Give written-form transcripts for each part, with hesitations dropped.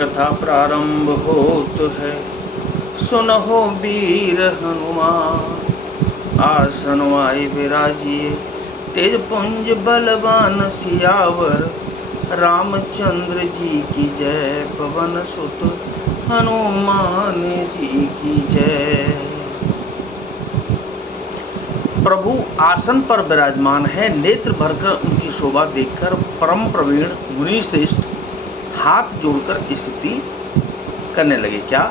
कथा प्रारंभ होत है। सुनहो वीर हनुमान, आसन आए विराजिए, तेज पुंज बलवान सियावर, रामचंद्र जी की जय, पवन सुत हनुमान जी की जय। प्रभु आसन पर विराजमान है। नेत्र भरकर उनकी शोभा देखकर परम प्रवीण मुनि श्रेष्ठ हाथ जोड़कर स्तुति करने लगे। क्या?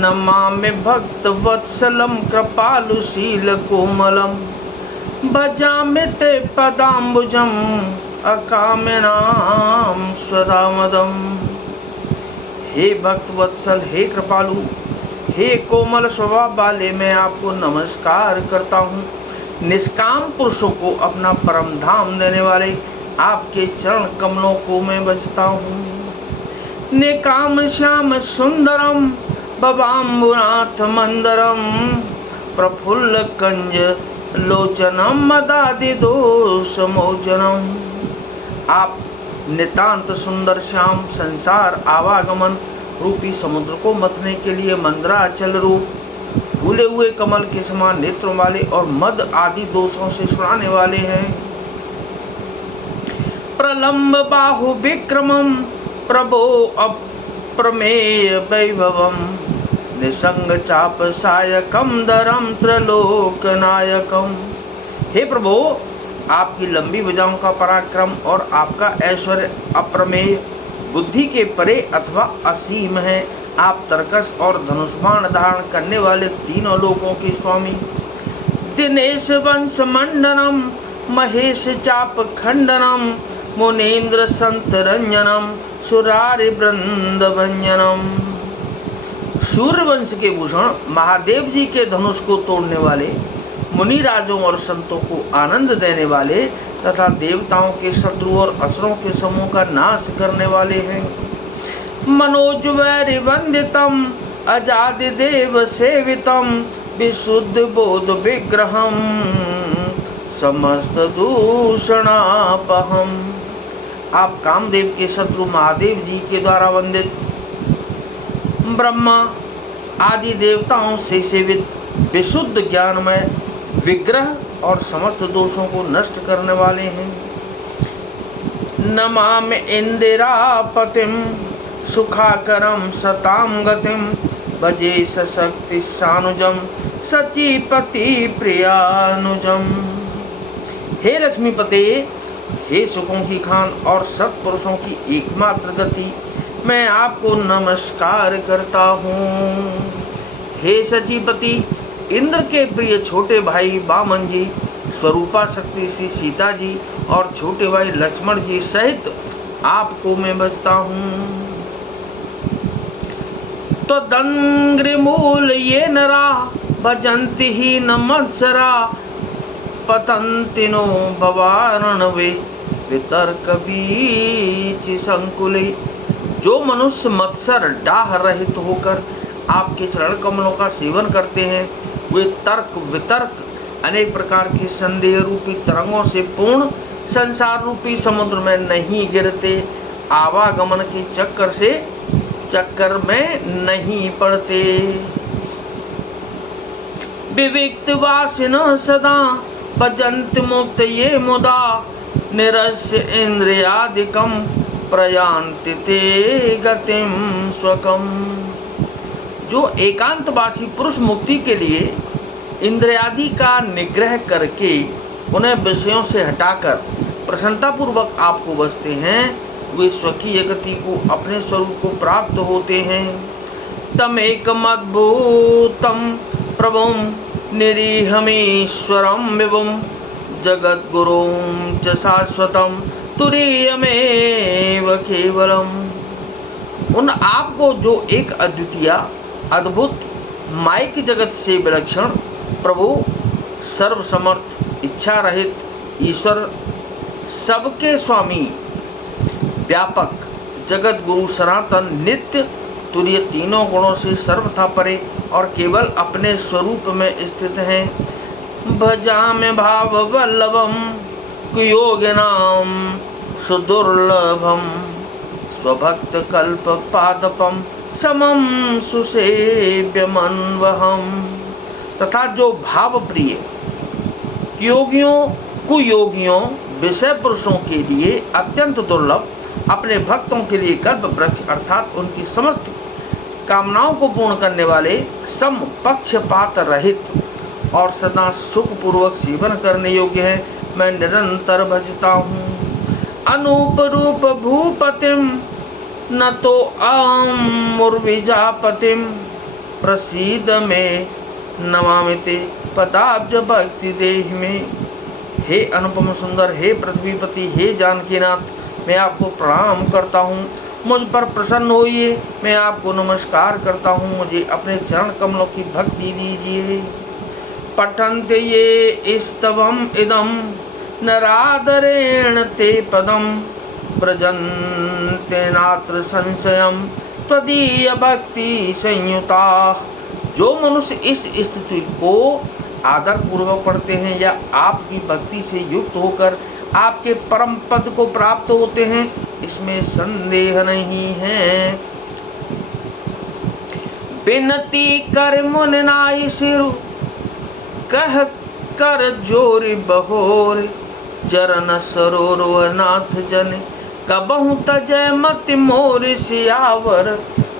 नमामि भक्त वत्सलम कृपालुशील कोमलम, भजामि ते पदाम्बुजम अकामिनाम स्वदामदम। हे भक्त वत्सल, हे कृपालु, हे कोमल स्वभाव वाले, मैं आपको नमस्कार करता हूँ। निष्काम पुरुषों को अपना परम धाम देने वाले आपके चरण कमलों को मैं भजता हूँ। निकाम श्याम सुंदरम बबाम्बुनाथ मंदरम, प्रफुल्ल कंज लोचनम मदादि दोष मोचनम। आप नितांत सुंदर श्याम, संसार आवागमन रूपी समुद्र को मथने के लिए मंदराचल रूप, फूले हुए कमल के समान नेत्रों वाले और मद आदि दोषों से छुड़ाने वाले हैं। प्रलंब बाहु विक्रमम प्रभो अप्रमेय वैभवम, निसंग चाप सायकम दरम त्रलोक नायकम। हे प्रभु, आपकी लंबी भुजाओं का पराक्रम और आपका ऐश्वर्य अप्रमेय, बुद्धि के परे अथवा असीम है। आप तरकस और धनुष बाण धारण करने वाले तीनों लोकों के स्वामी। दिनेश वंश मंडनम महेश चाप खंडनम, मुनीन्द्र संत रंजनम सुरारि वृंद भंजनम। सूर्य वंश के भूषण महादेव जी के धनुष को तोड़ने वाले, मुनि राजों और संतों को आनंद देने वाले तथा देवताओं के शत्रु और असुरों के समूह का नाश करने वाले हैं। मनोज वैरि वंदितम अजादि देव सेवितम, विशुद्ध बोध विग्रहम समस्त दूषणापहम। आप कामदेव के शत्रु महादेव जी के द्वारा वंदित, ब्रह्मा आदि देवताओं से सेवित विशुद्ध ज्ञानमय विग्रह और समस्त दोषों को नष्ट करने वाले हैं। नमामि इंदिरापतिम सुखाकरम सताम गतिम, भजे सशक्ति सानुजम सचीपति प्रियानुजम। हे लक्ष्मीपते, हे सुखों की खान और सत्पुरुषों की एकमात्र गति, मैं आपको नमस्कार करता हूँ। हे सचीपति, इंद्र के प्रिय छोटे भाई वामन जी, स्वरूपा शक्ति श्री सीता जी और छोटे भाई लक्ष्मण जी सहित आपको मैं भजता हूँ। तो दंग्रिमूल ये नरा भजंति ही न मत्सरा, पतंति नो भवारणवे वितर्क बीच संकुले। जो मनुष्य मत्सर डाह रहित होकर आपके चरण कमलों का सेवन करते हैं, वे तर्क वितर्क अनेक प्रकार की संदेह रूपी तरंगों से पूर्ण संसार रूपी समुद्र में नहीं गिरते, आवागमन के चक्कर में नहीं पड़ते। विविक्त वासिनः सदा भजन्ति मुक्तये मुदा, निरस्य इंद्रियादिकम प्रयान्ति ते गतिम स्वकम। जो एकांतवासी पुरुष मुक्ति के लिए इंद्रियादि का निग्रह करके उन्हें विषयों से हटाकर प्रसन्नतापूर्वक आपको बसते हैं, वे स्वकीय गति को अपने स्वरूप को प्राप्त होते हैं। तमेकमद्भुतं प्रभुं निरीहमीश्वरं विभुं, जगद्गुरुं च शाश्वतं तुरीयमेव केवलम। उन आपको जो एक अद्वितीय अद्भुत माइक जगत से विलक्षण प्रभु, सर्वसमर्थ इच्छा रहित ईश्वर, सबके स्वामी, व्यापक, जगत गुरु, सनातन, नित्य, तुरीय, तीनों गुणों से सर्वथा परे और केवल अपने स्वरूप में स्थित हैं। भजामि भाव वल्लभम कुयोगिनाम सुदुर्लभम, स्वभक्त कल्प पादपम समम सुसेव्यमन्वहम। तथा जो भाव प्रिय योगियों कुयोगियों विषय पुरुषों के लिए अत्यंत दुर्लभ, अपने भक्तों के लिए कल्प वृक्ष अर्थात उनकी समस्त कामनाओं को पूर्ण करने वाले, सम पक्षपात रहित और सदा सुख पूर्वक सेवन करने योग्य है, मैं निरंतर भजता हूँ। अनूप रूप भूपतिम न तो मुर्विजापतिम प्रसीद में नमामिते पदाब्ज भक्ति देह में। हे अनुपम सुंदर, हे पृथ्वीपति, हे जानकीनाथ, मैं आपको प्रणाम करता हूँ, मुझ पर प्रसन्न होइए, मैं आपको नमस्कार करता हूँ, मुझे अपने चरण कमलों की भक्ति दीजिए। पठन्ते ये स्तवम इदम नरादरेण ते पदम व्रजन्ते नात्र संशयम त्वदीय भक्ति संयुता। जो मनुष्य इस स्तुति को आदर पूर्वक पढ़ते हैं या आपकी भक्ति से युक्त होकर आपके परम पद को प्राप्त होते हैं, इसमें संदेह नहीं है। बिनती कर मुन नाई सिरु कह कर जोरी बहोर चरण सरोवर नाथ जन कबहु तजय मति मोर सियावर।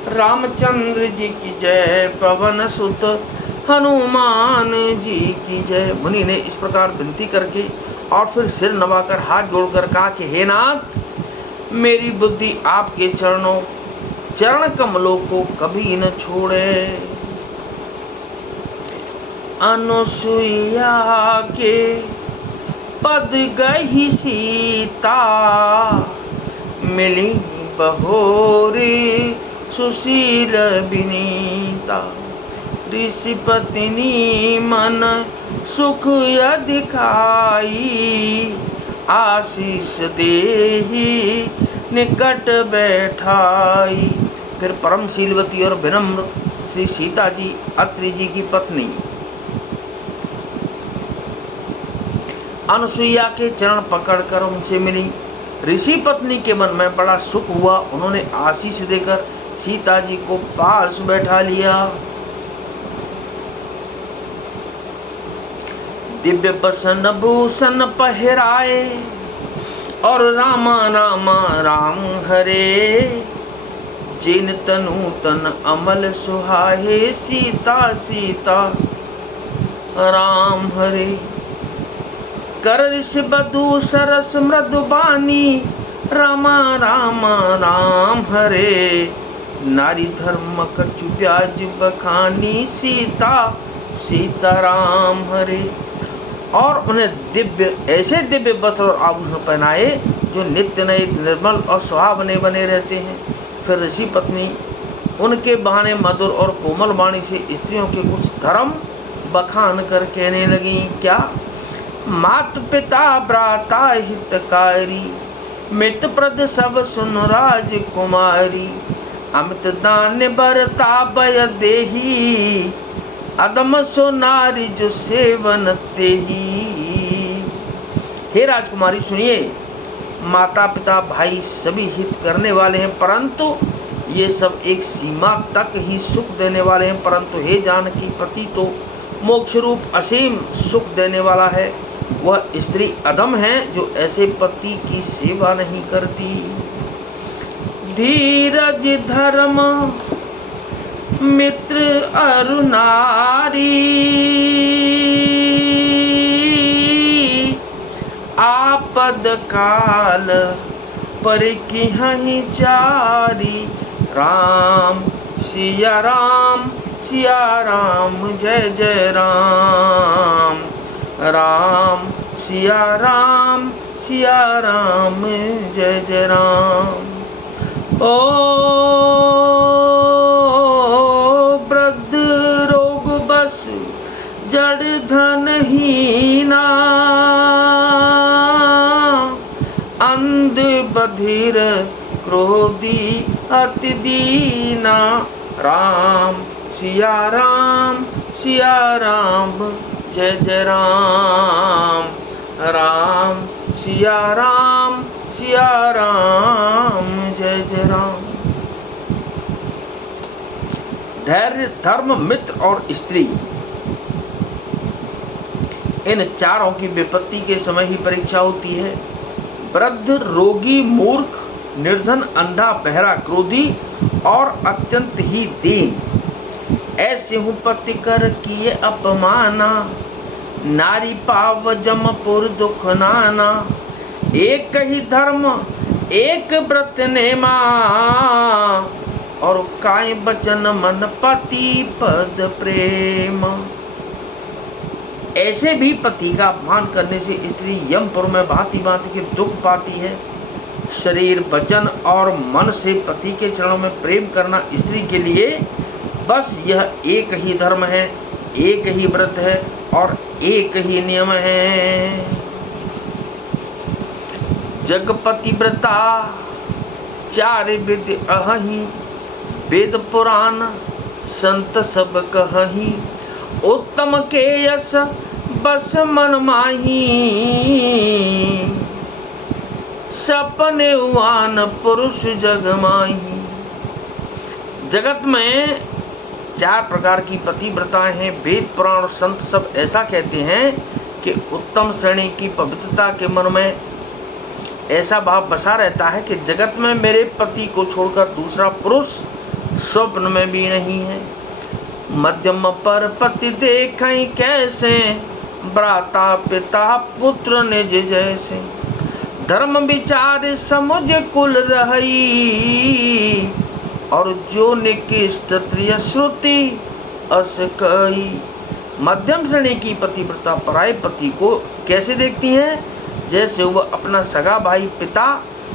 रामचंद्र जी की जय, पवन सुत हनुमान जी की जय। मुनि ने इस प्रकार विनती करके और फिर सिर नवाकर हाथ जोड़कर कहा कि हे नाथ, मेरी बुद्धि आपके चरण कमलों को कभी न छोड़े। अनुसुईया के पद गही सीता मिली बहोरी सुशील विनीता। ऋषि पत्नी मन सुख अधिकाई आशीष देही निकट बैठाई। फिर परम शीलवती और विनम्र श्री सीता जी अत्रि जी की पत्नी अनुसुईया के चरण पकड़कर उनसे मिली। ऋषि पत्नी के मन में बड़ा सुख हुआ, उन्होंने आशीष देकर सीता जी को पास बैठा लिया। दिव्य बसन भूषण पहराए और राम राम राम हरे। जिन तनु तन अमल सुहाए सीता सीता राम हरे। कर ऋषि बधू सरस मृदुबानी रामा राम राम हरे। नारी धर्म कछु ब्याज बखानी सीता सीता राम हरे। और उन्हें ऐसे दिव्य वस्त्र और आभूषण पहनाए जो नित्य नए निर्मल और सुहावने बने रहते हैं। फिर ऋषि पत्नी उनके बहाने मधुर और कोमल वाणी से स्त्रियों के कुछ धर्म बखान कर कहने लगी। क्या? मात पिता भ्राता हितकारी मित प्रद सब सुन राजकुमारी। अमित दान बरता भय देही अदम सो नारी जो सेवन तेही। हे राजकुमारी सुनिए, माता पिता भाई सभी हित करने वाले हैं, परंतु ये सब एक सीमा तक ही सुख देने वाले हैं। परंतु हे जानकी पति तो मोक्ष रूप असीम सुख देने वाला है। वह स्त्री अधम है जो ऐसे पति की सेवा नहीं करती। धीरज धर्म मित्र अरुनारी आपद काल पर की चारी। राम सिया राम जय जय राम। राम सिया राम जय जय राम। ओ वृद्ध रोग बस जड़ धन हीना अंध बधिर क्रोधी अति दीना। राम सिया राम जय जय राम। राम सिया राम जय जय राम। धैर्य, धर्म, मित्र और स्त्री, इन चारों की विपत्ति के समय ही परीक्षा होती है। वृद्ध, रोगी, मूर्ख, निर्धन, अंधा, बहरा, क्रोधी और अत्यंत ही दीन, ऐसे हूँ पति कर किए अपमाना, नारी पाव जमपुर दुख नाना, एक ही धर्म एक व्रत नेमा, और काय बचन मन पति पद प्रेम। ऐसे भी पति का अपमान करने से स्त्री यमपुर में भांति भांति के दुख पाती है। शरीर, वचन और मन से पति के चरणों में प्रेम करना स्त्री के लिए बस यह एक ही धर्म है, एक ही व्रत है और एक ही नियम है। जगपति व्रता चार विधि अहि, वेद पुराण संत सब कहहि, उत्तम के यश बस मन माही, सपने उवान पुरुष जग माही। जगत में चार प्रकार की पतिव्रताएं हैं। वेद पुराण और संत सब ऐसा कहते हैं कि उत्तम श्रेणी की पवित्रता के मन में ऐसा भाव बसा रहता है कि जगत में मेरे पति को छोड़कर दूसरा पुरुष स्वप्न में भी नहीं है। मध्यम पर पति देखें कैसे, भ्राता पिता पुत्र निज जैसे, धर्म विचार समुझ कुल रही, और जो निकृष्ट त्रिय श्रुति अस कही। मध्यम श्रेणी की पतिव्रता पराये पति को कैसे देखती हैं? जैसे वह अपना सगा भाई पिता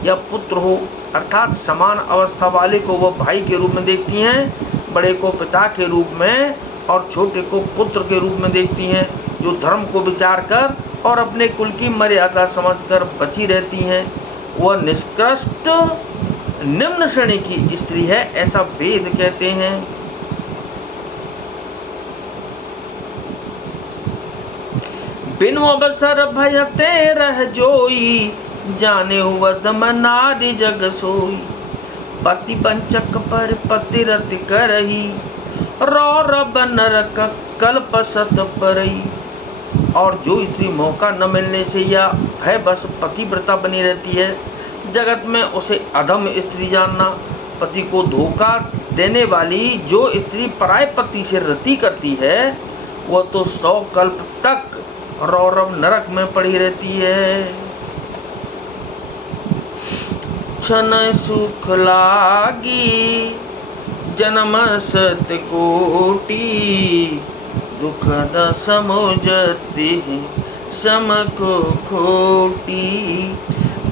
या पुत्र हो, अर्थात समान अवस्था वाले को वह भाई के रूप में देखती हैं, बड़े को पिता के रूप में और छोटे को पुत्र के रूप में देखती हैं, जो धर्म को विचार कर और अपने कुल की मर्यादा समझकर बची रहती हैं। वह निष्कृष्ट निम्न श्रेणी की स्त्री है, ऐसा वेद कहते हैं। बिनु अवसर भयते रह जोई, जाने हुआ दम नारी जग सोई, पति पंचक पर पति रति करही, रौरव नरक कल्प सत परई। और जो स्त्री मौका न मिलने से या भय बस पतिव्रता बनी रहती है, जगत में उसे अधम स्त्री जानना। पति को धोखा देने वाली जो स्त्री पराये पति से रति करती है, वह तो 100 कल्प तक रौरव नरक में पड़ी रहती है। क्षण सुख लागी जन्म सत कोटि, दुख न समुझती सम को खोटी।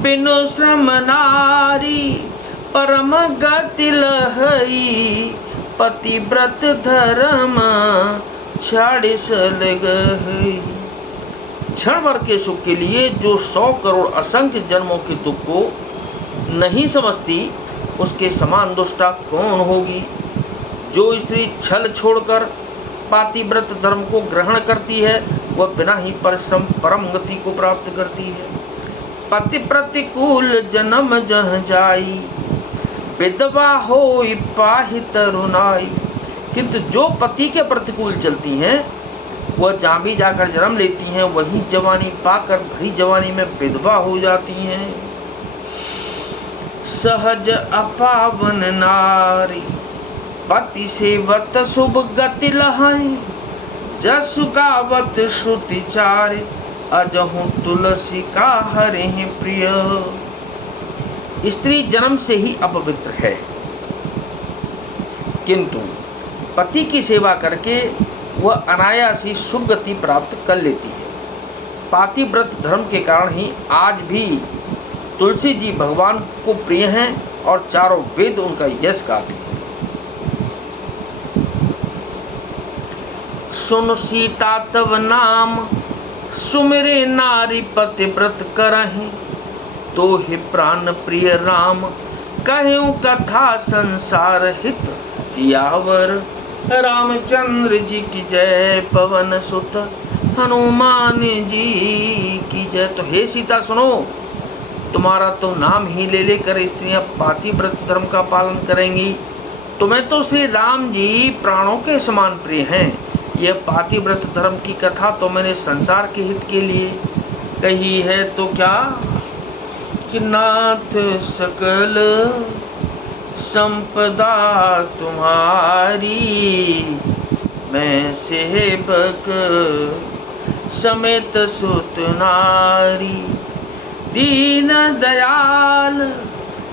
बिनु श्रम नारी परम गति लहई, पतिव्रत धर्म छाड़ सल गई। क्षण भर के सुख के लिए जो 100 करोड़ असंख्य जन्मों के दुख को नहीं समझती, उसके समान दुष्टा कौन होगी। जो स्त्री छल छोड़कर पातिव्रत धर्म को ग्रहण करती है, वह बिना ही परिश्रम परम गति को प्राप्त करती है। पति प्रतिकूल जन्म जह जाई, विधवा होई पाहि तरुणाई। किंतु जो पति के प्रतिकूल चलती हैं, वह जहाँ भी जाकर जन्म लेती हैं, वही जवानी पाकर भरी जवानी में विधवा हो जाती हैं। सहज अपावन नारी, पति सेवत शुभ गति लहाई, जसु गावत श्रुति चारे, अजहु तुलसी का हरे प्रिय। स्त्री जन्म से ही अपवित्र है, किंतु पति की सेवा करके वह अनायास ही शुभ गति प्राप्त कर लेती है। पातिव्रत धर्म के कारण ही आज भी तुलसी जी भगवान को प्रिय हैं और चारों वेद उनका यश गाते हैं। सुन सीता तव नाम, सुमिरे नारी पतिव्रत करहि, तो ही प्राण प्रिय राम, कहूँ कथा संसार हित, सियावर रामचंद्र जी की जय, पवन सुत हनुमान जी की जय। तो हे सीता सुनो, तुम्हारा तो नाम ही ले लेकर स्त्रियां पातिव्रत धर्म का पालन करेंगी। तुम्हें तो श्री राम जी प्राणों के समान प्रिय हैं। यह पातिव्रत धर्म की कथा तो मैंने संसार के हित के लिए कही है तो क्या, कि नाथ सकल संपदा तुम्हारी, मैं सेवक समेत सुत नारी, दीन दयाल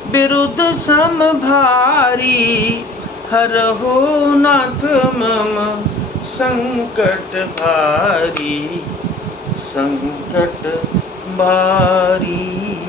विरुद्ध सम भारी, हरहु नाथ मम संकट भारी, संकट भारी।